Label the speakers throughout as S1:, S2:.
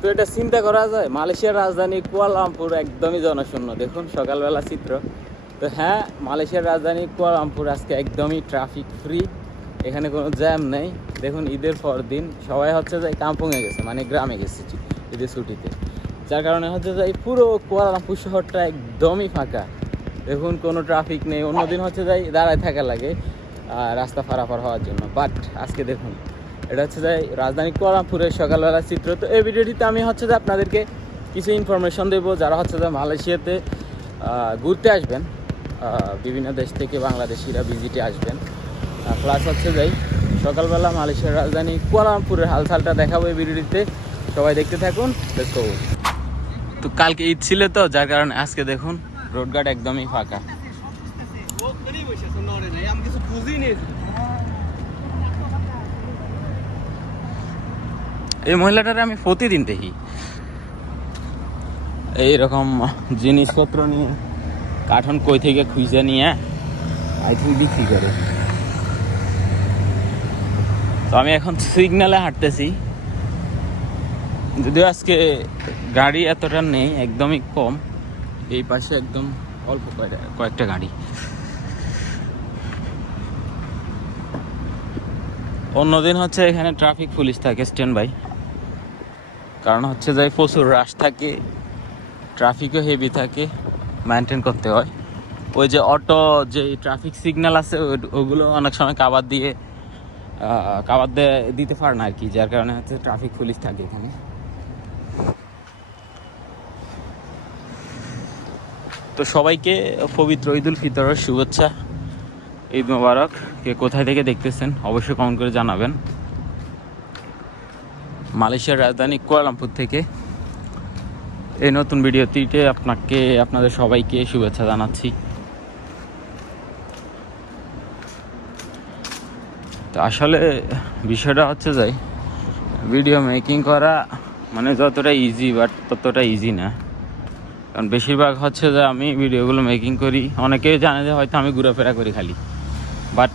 S1: তো এটা চিন্তা করা যায়, মালয়েশিয়ার রাজধানী কুয়ালামপুর একদমই জনশূন্য। দেখুন সকালবেলা চিত্র। তো হ্যাঁ মালয়েশিয়ার রাজধানী কুয়ালালামপুর আজকে একদমই ট্রাফিক ফ্রি এখানে কোনো জ্যাম নেই। দেখুন ঈদের পর দিন সবাই হচ্ছে যে কাম্পংয়ে গেছে মানে গ্রামে গেছে ঈদের ছুটিতে। যার কারণে হচ্ছে যে পুরো কুয়ালালামপুর শহরটা একদমই ফাঁকা। দেখুন কোনো ট্রাফিক নেই, অন্যদিন হচ্ছে যাই দাঁড়ায় থাকা লাগে রাস্তা পারাপার হওয়ার জন্য। বাট আজকে দেখুন এটা হচ্ছে যে রাজধানী কুয়ালালামপুরের সকালবেলার চিত্র। তো এই ভিডিওটিতে আমি হচ্ছে যে আপনাদেরকে কিছু ইনফরমেশন দেবো যারা হচ্ছে যে মালয়েশিয়াতে ঘুরতে আসবেন। বিভিন্ন দেশ থেকে বাংলাদেশিরা ভিজিটে আসবেন। প্লাস হচ্ছে যাই সকালবেলা মালয়েশিয়ার রাজধানী কুয়ালালামপুরের হালচালটা দেখাবো এই ভিডিওটিতে। সবাই দেখতে থাকুন তো কালকে ঈদ ছিল তো, যার কারণে আজকে দেখুন, রোডঘাট একদমই ফাঁকা।
S2: আমি কিছু বুঝি
S1: এই মহিলাটারে আমি প্রতিদিন দেখি। এইরকম জিনিসপত্র নিয়ে কাঠন কই থেকে খুঁজে নিয়ে আই থিঙ্ক বিক্রি করে। তো আমি এখন সিগনালে হাঁটতেছি। যদিও আজকে গাড়ি এতটা নেই একদমই কম। এই পাশে একদম অল্প কয়েকটা গাড়ি। অন্যদিন হচ্ছে এখানে ট্রাফিক পুলিশ থাকে স্ট্যান্ড বাই কারণ হচ্ছে যে প্রচুর রাশ থাকে ট্রাফিকও হেভি থাকে মেনটেন করতে হয়। ওই যে অটো যে ট্রাফিক সিগন্যাল আছে ওগুলো অনেক সময় কাবার দিয়ে কাবার দিতে পারে না আর কি, যার কারণে হচ্ছে ট্রাফিক পুলিশ থাকে এখানে। তো সবাইকে পবিত্র ঈদুল ফিতরের শুভেচ্ছা, ঈদ মোবারক। কে কোথায় থেকে দেখতেছেন, অবশ্যই কমেন্ট করে জানাবেন। মালয়েশিয়ার রাজধানী কুয়ালালামপুর থেকে এই নতুন ভিডিওটিতে আপনাকে, আপনাদের সবাইকে শুভেচ্ছা জানাচ্ছি। তো আসলে বিষয়টা হচ্ছে যাই ভিডিও মেকিং করা মানে যতটা ইজি বাট ততটা ইজি না। কারণ বেশিরভাগ হচ্ছে যে আমি ভিডিওগুলো মেকিং করি। অনেকেই জানে যে হয়তো আমি ঘোরাফেরা করি খালি। বাট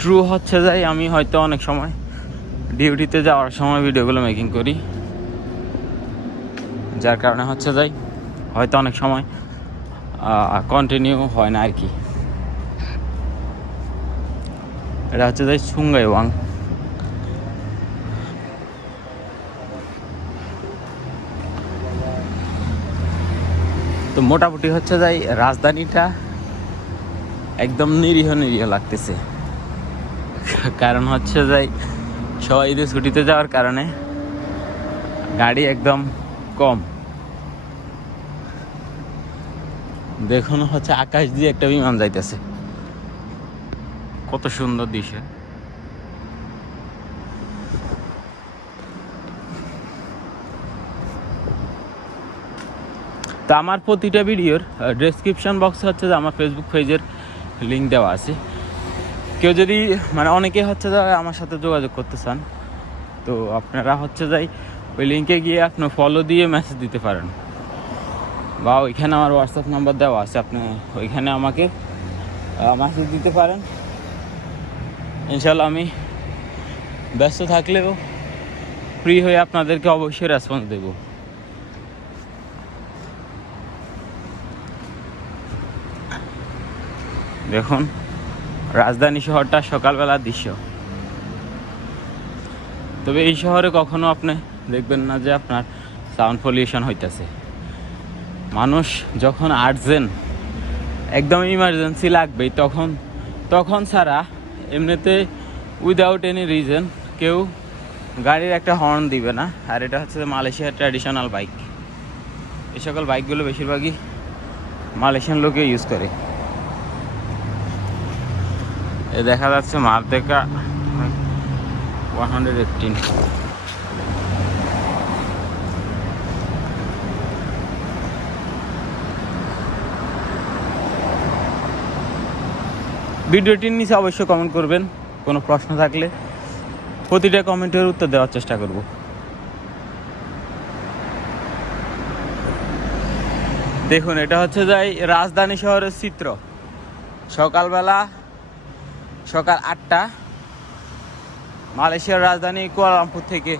S1: ট্রু হচ্ছে যাই আমি হয়তো অনেক সময় ডিউটিতে যাওয়ার সময় ভিডিওগুলো মেকিং করি। যার কারণে হচ্ছে যাই, হয়তো অনেক সময় কন্টিনিউ হয় না আর কি। এটা হচ্ছে যাই সুঙ্গাই ওয়াং তো মোটামুটি হচ্ছে যাই রাজধানীটা একদম নিরীহ নিরীহ লাগতেছে। কারণ হচ্ছে যাই সবাই ঈদের ছুটিতে যাওয়ার কারণে গাড়ি একদম কম। দেখুন হচ্ছে আকাশ দিয়ে একটা বিমান যাইতেছে। কত সুন্দর দৃশ্য। তো আমার প্রতিটা ভিডিওর ডেসক্রিপশন বক্সে হচ্ছে যে আমার ফেসবুক পেজের লিঙ্ক দেওয়া আছে। কেউ যদি মানে অনেকে হচ্ছে যে আমার সাথে যোগাযোগ করতে চান, তো আপনারা হচ্ছে যাই ওই লিঙ্কে গিয়ে আপনি ফলো দিয়ে মেসেজ দিতে পারেন। বা ওইখানে আমার হোয়াটসঅ্যাপ নাম্বার দেওয়া আছে, আপনি ওইখানে আমাকে মেসেজ দিতে পারেন। ইনশাল্লাহ আমি ব্যস্ত থাকলেও ফ্রি হয়ে আপনাদেরকে অবশ্যই রেসপন্স দেবো। দেখুন রাজধানী শহরটা সকালবেলার দৃশ্য। তবে এই শহরে কখনো আপনি দেখবেন না যে আপনার সাউন্ড পলিউশন হইতেছে। মানুষ যখন আর্জেন্ট, একদম ইমার্জেন্সি লাগবেই, তখন তখন ছাড়া এমনিতে উইদাউট এনি রিজন কেউ গাড়ির একটা হর্ন দিবে না, আর এটা হচ্ছে মালয়েশিয়ার ট্র্যাডিশনাল বাইক এই সকল বাইকগুলো বেশিরভাগই মালয়েশিয়ান লোকে ইউজ করে। দেখা যাচ্ছে মারদেকা ওয়ান হান্ড্রেড এইটিন ভিডিওটির নিচে অবশ্যই কমেন্ট করবেন, কোনো প্রশ্ন থাকলে প্রতিটা কমেন্টের উত্তর দেওয়ার চেষ্টা করব। দেখুন, এটা হচ্ছে যাই রাজধানী শহরের চিত্র। সকালবেলা সকাল আটটা, মালয়েশিয়ার রাজধানী কুয়ালালামপুর থেকে।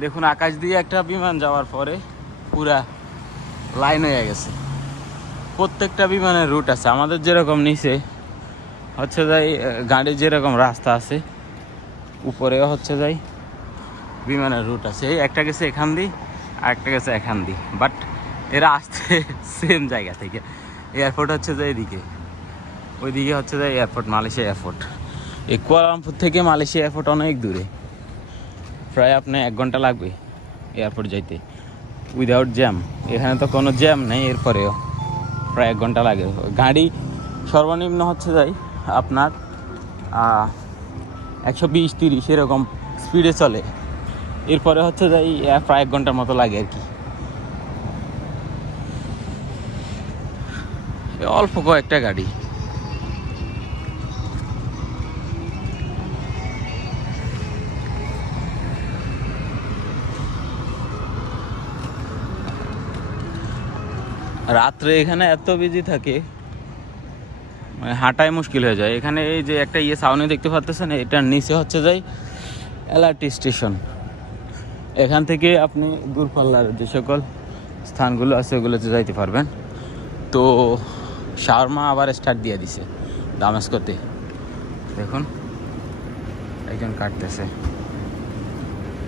S1: দেখুন, আকাশ দিয়ে একটা বিমান যাওয়ার পরে পুরা লাইন হয়ে গেছে। প্রত্যেকটা বিমানের রুট আছে। আমাদের যেরকম নিচে, হচ্ছে যাই গাড়ির যেরকম রাস্তা আছে, উপরেও হচ্ছে যাই বিমানের রুট আছে। এই একটা গেছে এখান দিয়ে, আর একটা গেছে এখান দিয়ে। বাট এরা আসছে সেম জায়গা থেকে। এয়ারপোর্ট হচ্ছে যে এদিকে। ওইদিকে হচ্ছে যে এয়ারপোর্ট মালয়েশিয়া এয়ারপোর্ট এই কুয়ালালামপুর থেকে মালয়েশিয়া এয়ারপোর্ট অনেক দূরে। প্রায় আপনি এক ঘণ্টা লাগবে এয়ারপোর্ট যাইতে। উইদাউট জ্যাম এখানে তো কোনো জ্যাম নেই, এরপরেও। প্রায় এক ঘণ্টা লাগে। গাড়ি সর্বনিম্ন হচ্ছে যাই আপনার একশো বিশ তিরিশ, এরকম স্পিডে চলে। এরপরে হচ্ছে যাই প্রায় এক ঘণ্টার মতো লাগে আর কি। অল্প কয়েকটা গাড়ি। রাত্রে এখানে এত বিজি থাকে মানে হাঁটাই মুশকিল হয়ে যায়। এখানে এই যে একটা ইয়ে সাউনি দেখতে পাচ্ছেন এটার নিচে হচ্ছে যাই এলআরটি স্টেশন এখান থেকে আপনি দূরপাল্লার যে সকল স্থানগুলো আছে, ওগুলোতে যাইতে পারবেন। তো শাওয়ারমা আবার স্টার্ট দিয়ে দিছে দামেস্কোতে। দেখুন, একজন কাটতেছে।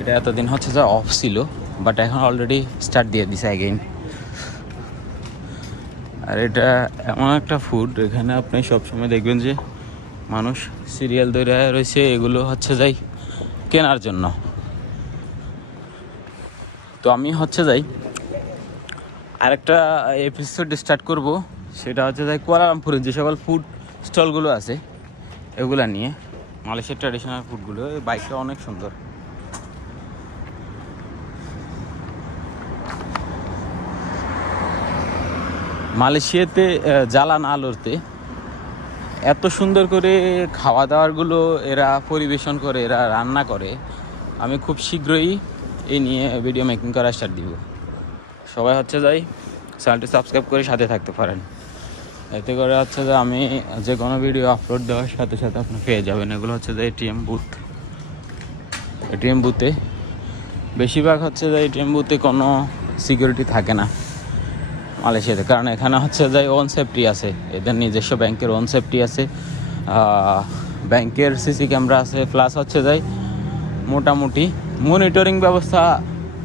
S1: এটা এতদিন হচ্ছে যে অফ ছিল বাট এখন অলরেডি স্টার্ট দিয়ে দিছে অ্যাগেইন আর এটা এমন একটা ফুড এখানে আপনি সবসময় দেখবেন যে মানুষ সিরিয়াল ধরে রয়েছে, এগুলো হচ্ছে যাই কেনার জন্য। তো আমি হচ্ছে যাই আরেকটা এপিসোড স্টার্ট করব। সেটা হচ্ছে যাই কুয়ালালামপুরের যে সকল ফুড স্টলগুলো আছে, এগুলা নিয়ে মালয়েশিয়ার ট্র্যাডিশনাল ফুডগুলো এই বাইকটা অনেক সুন্দর। মালয়েশিয়াতে জ্বালান আলোতে এত সুন্দর করে খাওয়া দাওয়ারগুলো এরা পরিবেশন করে, এরা রান্না করে, আমি খুব শীঘ্রই এই নিয়ে ভিডিও মেকিং করা স্টার্ট দিব। সবাই হচ্ছে যাই। চ্যানেলটি সাবস্ক্রাইব করে সাথে থাকতে পারেন। এতে করে হচ্ছে যে আমি যে কোনো ভিডিও আপলোড দেওয়ার সাথে সাথে আপনি পেয়ে যাবেন। এগুলো হচ্ছে যে এটিএম বুথ এটিএম বুথে বেশিরভাগ হচ্ছে যে এটিএম বুথে কোনো সিকিউরিটি থাকে না মালয়েশিয়াতে। কারণ এখানে হচ্ছে যে ওন সেফটি আছে। এদের নিজস্ব ব্যাংকের ওন সেফটি আছে। ব্যাংকের সিসি ক্যামেরা আছে। প্লাস হচ্ছে যাই মোটামুটি মনিটরিং ব্যবস্থা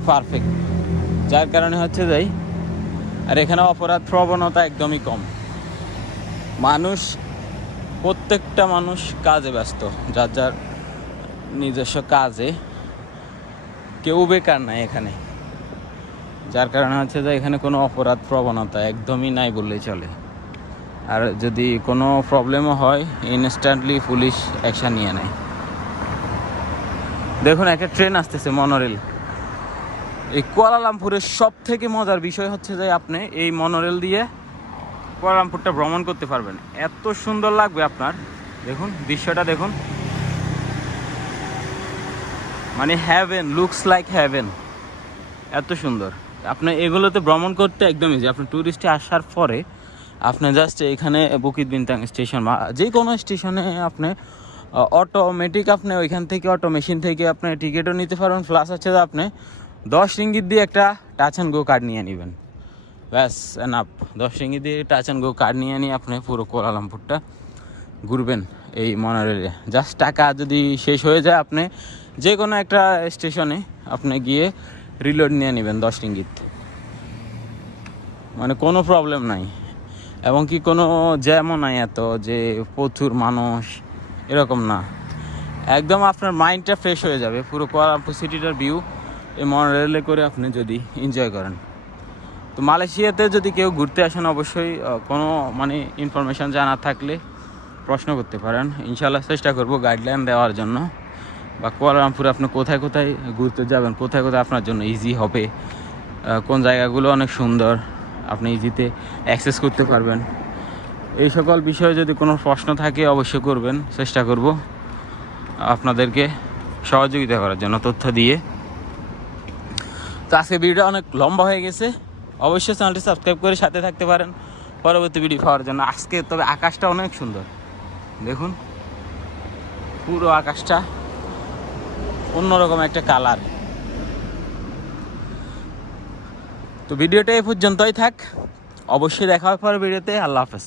S1: পারফেক্ট যার কারণে হচ্ছে যাই আর এখানে অপরাধ প্রবণতা একদমই কম। মানুষ, প্রত্যেকটা মানুষ কাজে ব্যস্ত, যার যার নিজস্ব কাজে। কেউ বেকার নাই এখানে। যার কারণে হচ্ছে যে এখানে কোনো অপরাধ প্রবণতা একদমই নাই বললেই চলে। আর যদি কোনো প্রবলেমও হয় ইনস্ট্যান্টলি পুলিশ অ্যাকশান নিয়ে নেয়। দেখুন, একটা ট্রেন আসতেছে মনোরেল এই কুয়ালালামপুরের সব থেকে মজার বিষয় হচ্ছে যে আপনি এই মনোরেল দিয়ে কুয়ালালামপুরটা ভ্রমণ করতে পারবেন। এত সুন্দর লাগবে আপনার। দেখুন, দৃশ্যটা দেখুন। মানে হ্যাভেন লুকস লাইক হ্যাভেন এত সুন্দর। আপনি এগুলোতে ভ্রমণ করতে একদমই যে আপনি ট্যুরিস্টে আসার পরে আপনি জাস্ট এখানে বুকিত বিনতাং স্টেশন বা যে কোনো স্টেশনে আপনি অটোমেটিক আপনি ওইখান থেকে অটো মেশিন থেকে আপনি টিকিটও নিতে পারবেন। প্লাস হচ্ছে যে আপনি দশ রিঙ্গিত দিয়ে একটা টাচ অ্যান্ড গো কার্ড নিয়ে নেবেন। ব্যাস এনাপ দশ রিঙ্গিত দিয়ে টাচ অ্যান্ড গো কার্ড নিয়ে নিয়ে আপনি পুরো কোয়ালালামপুরটা ঘুরবেন এই মনোরেলে। জাস্ট টাকা যদি শেষ হয়ে যায়, আপনি যে কোনো একটা স্টেশনে আপনি গিয়ে রিলোড নিয়ে নেবেন দশ রিঙ্গিত। মানে কোনো প্রবলেম নাই। এবং কি কোনো জ্যামও নাই এত যে প্রচুর মানুষ, এরকম না। একদম আপনার মাইন্ডটা ফ্রেশ হয়ে যাবে। পুরো কোয়ালালামপুর সিটিটার ভিউ এই মনোরেলে করে আপনি যদি এনজয় করেন। তো মালয়েশিয়াতে যদি কেউ ঘুরতে আসেন, অবশ্যই কোনো মানে ইনফরমেশান জানা থাকলে প্রশ্ন করতে পারেন। ইনশাল্লাহ চেষ্টা করব গাইডলাইন দেওয়ার জন্য। বা কুয়ালালামপুর আপনি কোথায় কোথায় ঘুরতে যাবেন, কোথায় কোথায় আপনার জন্য ইজি হবে কোন জায়গাগুলো অনেক সুন্দর, আপনি ইজিতে অ্যাক্সেস করতে পারবেন। এই সকল বিষয়ে যদি কোনো প্রশ্ন থাকে, অবশ্যই করবেন। চেষ্টা করব আপনাদেরকে সহযোগিতা করার জন্য, তথ্য দিয়ে। তো আজকে ভিডিওটা অনেক লম্বা হয়ে গেছে। অবশ্যই চ্যানেলটি সাবস্ক্রাইব করে সাথে থাকতে পারেন। পরবর্তী ভিডিও পাওয়ার জন্য আজকে, তবে আকাশটা অনেক সুন্দর। দেখুন, পুরো আকাশটা অন্যরকম একটা কালার তো ভিডিওটা এই পর্যন্তই থাক। অবশ্যই দেখা হওয়ার পর ভিডিওতে আল্লাহ হাফেজ।